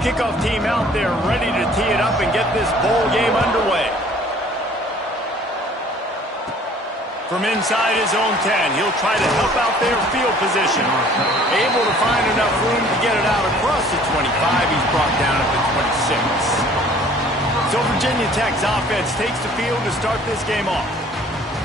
Kickoff team out there ready to tee it up and get this bowl game underway. From inside his own 10, he'll try to help out their field position. Able to find enough room to get it out across the 25. He's brought down at the 26. So Virginia Tech's offense takes the field to start this game off.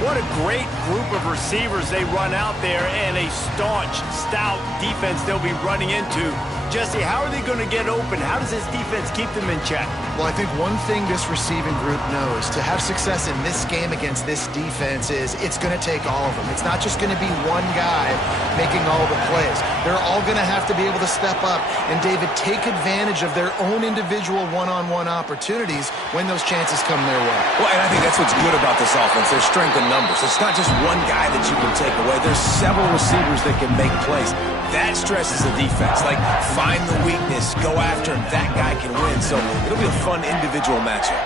What a great group of receivers they run out there, and a staunch, stout defense they'll be running into. Jesse, how are they going to get open? How does this defense keep them in check? Well, I think one thing this receiving group knows to have success in this game against this defense is it's going to take all of them. It's not just going to be one guy making all the plays. They're all going to have to be able to step up and, David, take advantage of their own individual one-on-one opportunities when those chances come their way. Well, and I think that's what's good about this offense. Their strength in numbers. It's not just one guy that you can take away. There's several receivers that can make plays. That stresses the defense. Like, find the weakness, go after him. That guy can win. So it'll be a fun individual matchup.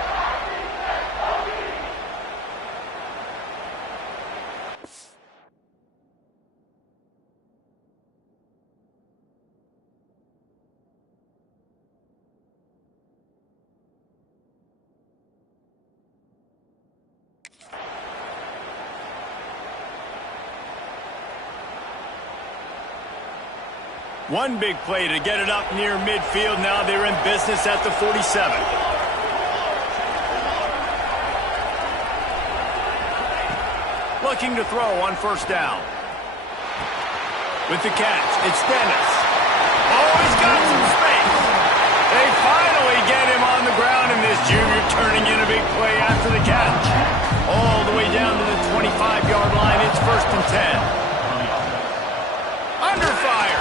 One big play to get it up near midfield. Now they're in business at the 47. Looking to throw on first down. With the catch, it's Dennis. Oh, he's got some space. They finally get him on the ground, and this junior turning in a big play after the catch. All the way down to the 25-yard line. It's 1st and 10. Under fire.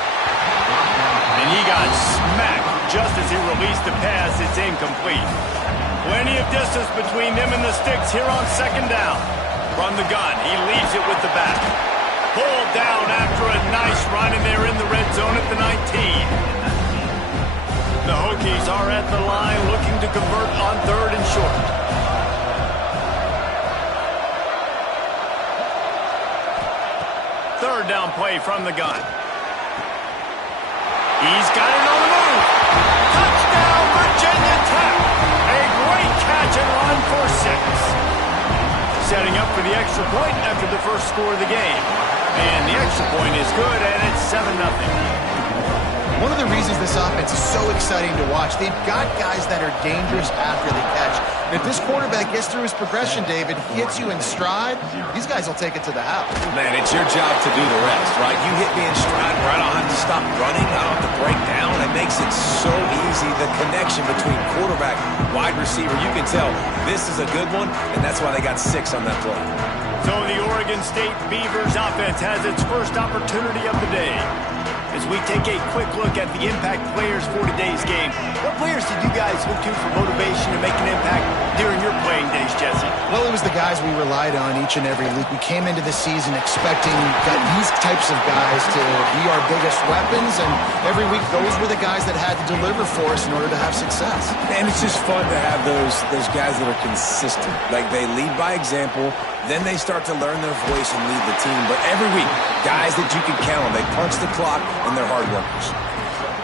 And he got smacked just as he released the pass. It's incomplete. Plenty of distance between them and the sticks here on 2nd down. From the gun, he leaves it with the back. Pulled down after a nice run, and they're in the red zone at the 19. The Hokies are at the line looking to convert on 3rd and short. Third down play from the gun. He's got it on the move. Touchdown, Virginia Tech. A great catch and run for 6. Setting up for the extra point after the first score of the game. And the extra point is good, and it's 7-0. One of the reasons this offense is so exciting to watch, they've got guys that are dangerous after the catch. And if this quarterback gets through his progression, David, hits you in stride, these guys will take it to the house. Man, it's your job to do the rest, right? You hit me in stride where I don't have to stop running. I don't have to break down. It makes it so easy. The connection between quarterback, wide receiver, you can tell this is a good one, and that's why they got 6 on that play. So the Oregon State Beavers offense has its first opportunity of the day. As we take a quick look at the impact players for today's game, what players did you guys look to for motivation to make an impact during your playing days, Jesse? Well, it was the guys we relied on each and every week. We came into the season expecting these types of guys to be our biggest weapons, and every week those were the guys that had to deliver for us in order to have success. And it's just fun to have those guys that are consistent. Like, they lead by example, then they start to learn their voice and lead the team. But every week, guys that you can count on, they punch the clock, and they're hard workers.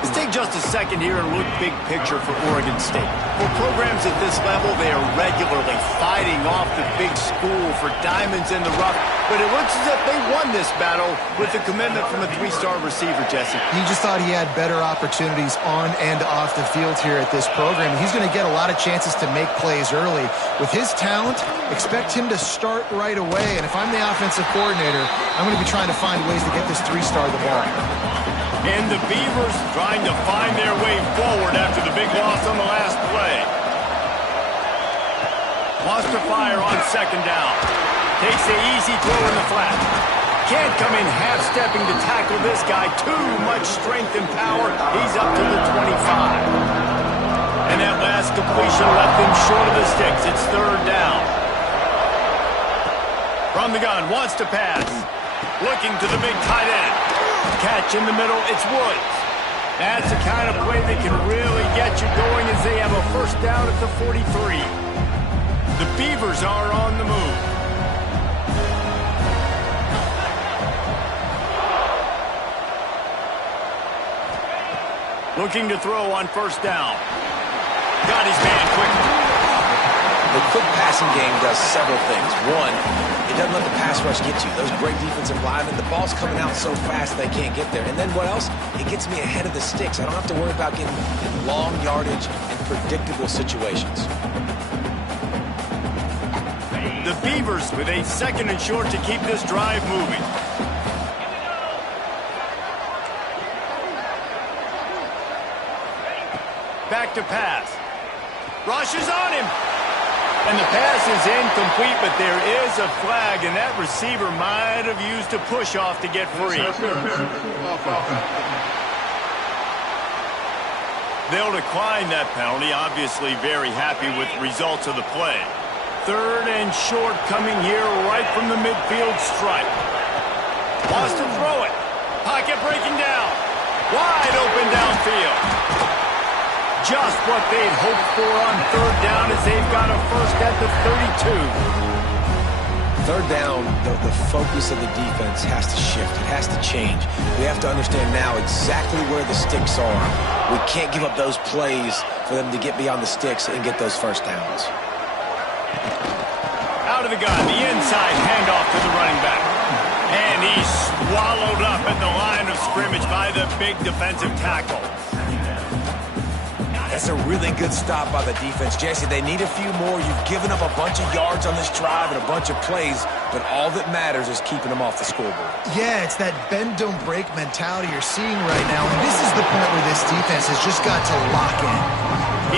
Let's take just a second here and look big picture for Oregon State. For programs at this level, they are regularly fighting off the big school for diamonds in the rough, but it looks as if they won this battle with the commitment from a 3-star receiver, Jesse. He just thought he had better opportunities on and off the field here at this program. He's going to get a lot of chances to make plays early. With his talent, expect him to start right away, and if I'm the offensive coordinator, I'm going to be trying to find ways to get this 3-star the ball. And the Beavers trying to find their way forward after the big loss on the last play. Wants to fire on 2nd down. Takes the easy throw in the flat. Can't come in half-stepping to tackle this guy. Too much strength and power. He's up to the 25. And that last completion left him short of the sticks. It's 3rd down. From the gun, wants to pass. Looking to the big tight end. Catch in the middle, it's Woods. That's the kind of play that can really get you going as they have a first down at the 43. The Beavers are on the move. Looking to throw on first down. Got his man quickly. The quick passing game does several things. One, it doesn't let the pass rush get you. Those great defensive linemen, the ball's coming out so fast they can't get there. And then what else? It gets me ahead of the sticks. I don't have to worry about getting in long yardage and predictable situations. The Beavers with a 2nd and short to keep this drive moving. Back to pass. Rushes on him. And the pass is incomplete, but there is a flag, and that receiver might have used a push-off to get free. They'll decline that penalty, obviously very happy with the results of the play. 3rd and short coming here right from the midfield stripe. Wants to throw it. Pocket breaking down. Wide open downfield. Just what they'd hoped for on 3rd down as they've got a first at the 32. 3rd down, the focus of the defense has to shift. It has to change. We have to understand now exactly where the sticks are. We can't give up those plays for them to get beyond the sticks and get those first downs. Out of the gun, the inside handoff to the running back. And he's swallowed up at the line of scrimmage by the big defensive tackle. That's a really good stop by the defense. Jesse, they need a few more. You've given up a bunch of yards on this drive and a bunch of plays, but all that matters is keeping them off the scoreboard. Yeah, it's that bend, don't break mentality you're seeing right now, and this is the point where this defense has just got to lock in.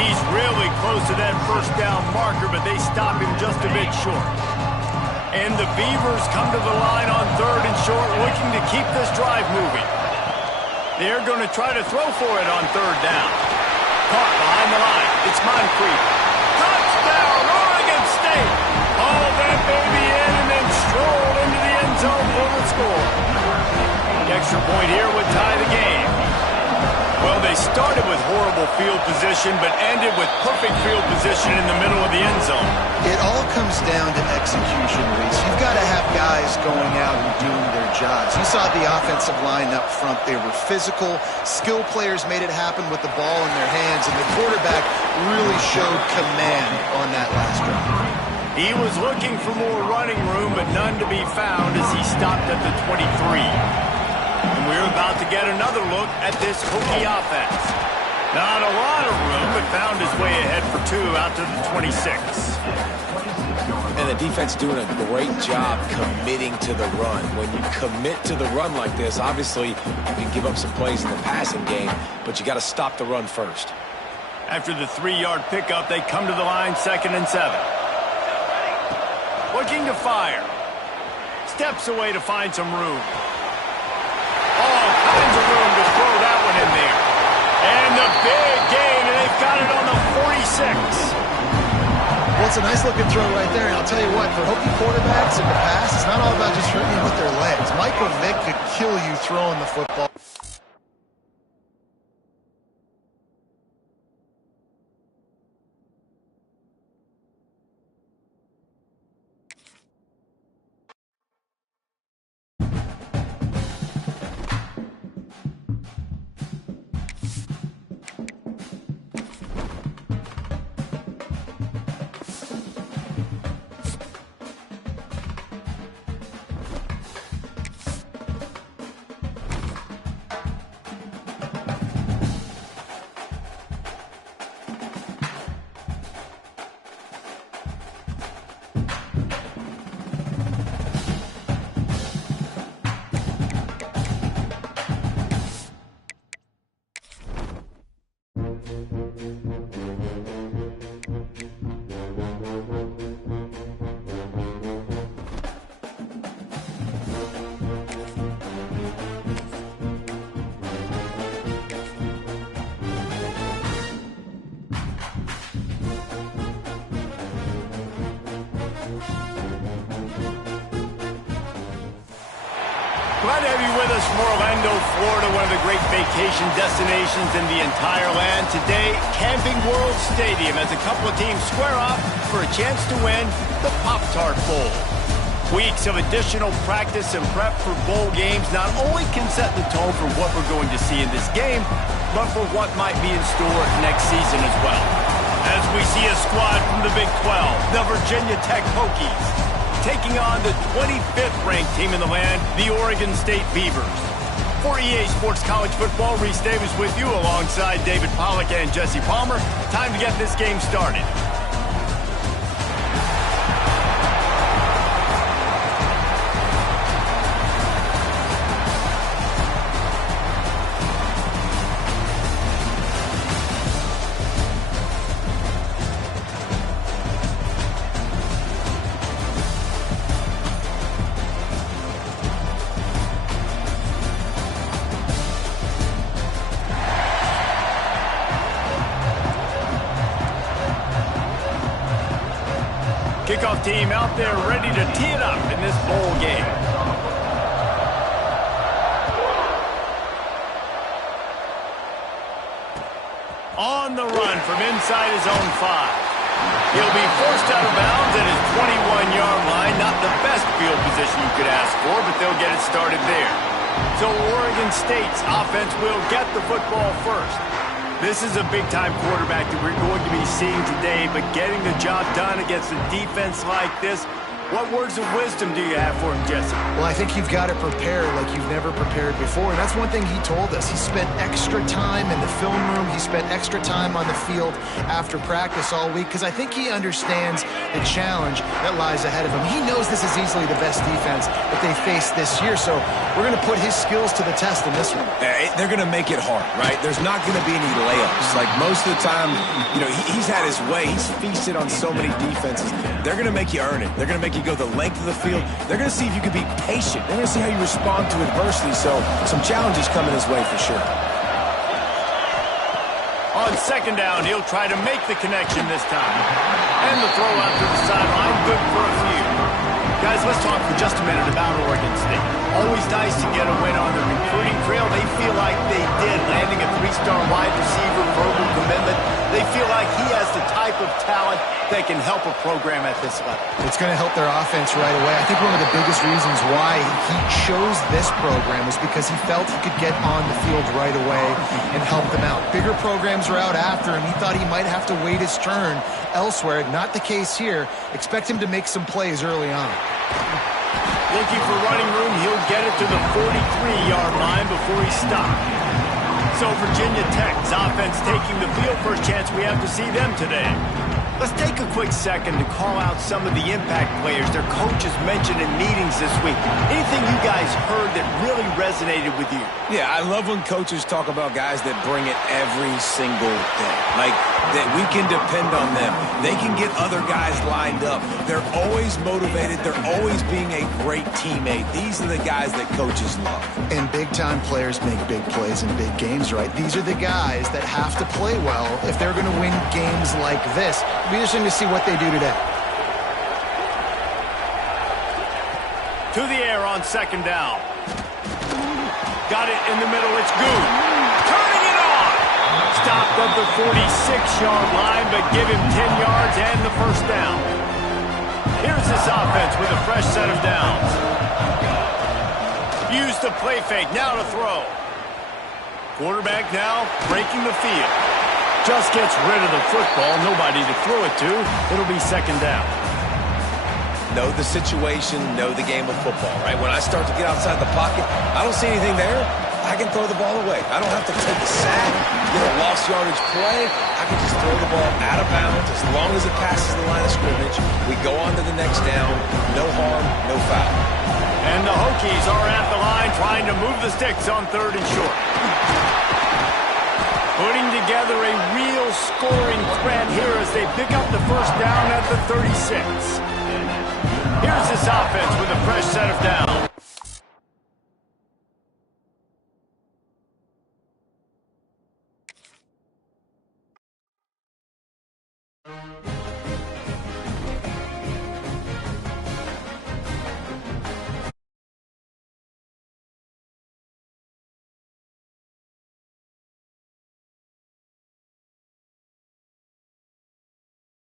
He's really close to that first down marker, but they stop him just a bit short. And the Beavers come to the line on 3rd and short, looking to keep this drive moving. They're going to try to throw for it on 3rd down. Caught behind the line. It's Moncrief. Touchdown, Oregon State. Haul that baby in and then stroll into the end zone for the score. The extra point here would tie the game. Well, they started with horrible field position, but ended with perfect field position in the middle of the end zone. It all comes down to execution, Reese. You've got to have guys going out and doing their jobs. You saw the offensive line up front. They were physical. Skill players made it happen with the ball in their hands, and the quarterback really showed command on that last drive. He was looking for more running room, but none to be found as he stopped at the 23. And we're about to get another look at this Hokie offense. Not a lot of room, but found his way ahead for 2 out to the 26. And the defense doing a great job committing to the run. When you commit to the run like this, obviously you can give up some plays in the passing game, but you got to stop the run first. After the 3-yard pickup, they come to the line 2nd and 7. Looking to fire. Steps away to find some room. All kinds of room to throw that one in there. And the big gain, and they've got it on the 46. Well, it's a nice-looking throw right there, and I'll tell you what, for Hokie quarterbacks in the past, it's not all about just hurting you with their legs. Michael Vick could kill you throwing the football. Glad to have you with us from Orlando, Florida, one of the great vacation destinations in the entire land. Today, Camping World Stadium as a couple of teams square off for a chance to win the Pop-Tart Bowl. Weeks of additional practice and prep for bowl games not only can set the tone for what we're going to see in this game, but for what might be in store next season as well. As we see a squad from the Big 12, the Virginia Tech Hokies, taking on the 25th ranked team in the land, the Oregon State Beavers. For EA Sports College Football, Reese Davis with you alongside David Pollack and Jesse Palmer. Time to get this game started. Kickoff team out there ready to tee it up in this bowl game. On the run from inside his own 5. He'll be forced out of bounds at his 21-yard line. Not the best field position you could ask for, but they'll get it started there. So Oregon State's offense will get the football first. This is a big-time quarterback that we're going to be seeing today, but getting the job done against a defense like this, what words of wisdom do you have for him, Jesse? Well, I think you've got to prepare like you've never prepared before, and that's one thing he told us. He spent extra time in the film room. He spent extra time on the field after practice all week because I think he understands the challenge that lies ahead of him. He knows this is easily the best defense that they face this year, so we're going to put his skills to the test in this one. They're going to make it hard, right? There's not going to be any layups. Like most of the time, you know, he's had his way. He's feasted on so many defenses. They're going to make you earn it. They're going to make you go the length of the field. They're going to see if you can be patient. They're going to see how you respond to adversity. So some challenges coming his way for sure. On second down, he'll try to make the connection this time. And the throw out to the sideline, good for a few. Guys, let's talk for just a minute about Oregon State. Always nice to get a win on the recruiting trail. They feel like they did, landing a 3-star wide receiver, verbal commitment. They feel like he has the type of talent that can help a program at this level. It's going to help their offense right away. I think one of the biggest reasons why he chose this program was because he felt he could get on the field right away and help them out. Bigger programs are out after him. He thought he might have to wait his turn elsewhere. Not the case here. Expect him to make some plays early on. Looking for running room, he'll get it to the 43-yard line before he stopped. So Virginia Tech's offense taking the field. First chance we have to see them today. Let's take a quick second to call out some of the impact players their coaches mentioned in meetings this week. Anything you guys heard that really resonated with you? Yeah, I love when coaches talk about guys that bring it every single day. Like, that we can depend on them. They can get other guys lined up. They're always motivated. They're always being a great teammate. These are the guys that coaches love. And big-time players make big plays in big games, right? These are the guys that have to play well if they're going to win games like this. It'll be interesting to see what they do today. To the air on second down. Got it in the middle. It's good. Turning it on. Stopped at the 46-yard line, but give him 10 yards and the first down. Here's this offense with a fresh set of downs. Use the play fake. Now to throw. Quarterback now breaking the field. Just gets rid of the football. Nobody to throw it to. It'll be second down. Know the situation, know the game of football, right? When I start to get outside the pocket, I don't see anything there. I can throw the ball away. I don't have to take a sack, get a lost yardage play. I can just throw the ball out of bounds as long as it passes the line of scrimmage. We go on to the next down. No harm, no foul. And the Hokies are at the line trying to move the sticks on third and short. Putting together a real scoring threat here as they pick up the first down at the 36. Here's this offense with a fresh set of downs.